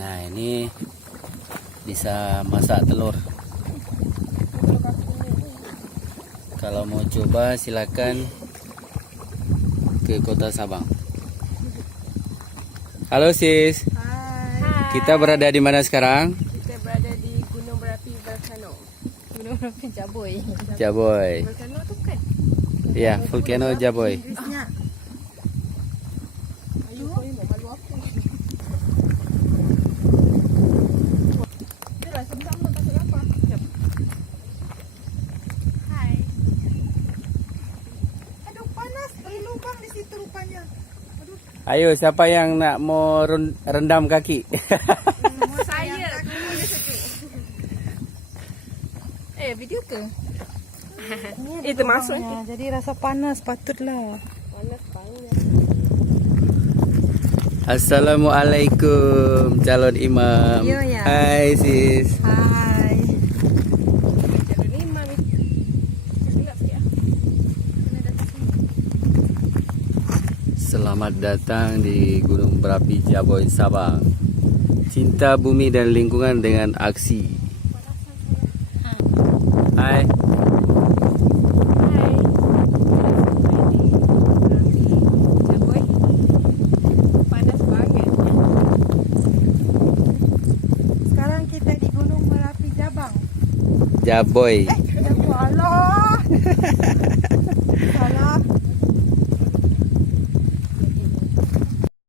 Nah, ini bisa masak telur. Kalau mau coba silakan ke Kota Sabang. Halo sis. Hai. Kita berada di mana sekarang? Kita berada di Gunung Berapi Volcano. Gunung Berapi Jaboy. Jaboy. Volcano tu kan? Ya, Volcano Jaboy. Inggrisnya. Ayo, kau ini malu apa? Itulah sama-sama takut apa? Jap. Hai. Aduh panas, ada lubang di situ rupanya. Aduh. Ayo, siapa yang nak mau rendam kaki? Saya. Video ke? Itu masuknya. Jadi rasa panas patutlah. Panas banget. Assalamualaikum calon imam. Yo, ya. Hai sis. Hai. Jalur 5 ni. Gelap sikit ah. Kena datang sini. Selamat datang di Gunung Berapi Jaboy Sabang. Cinta bumi dan lingkungan dengan aksi. Hai. Hai. Jaboy. Panas banget. Sekarang kita di Gunung Merapi Jabang. Jaboy. Allah. Salah.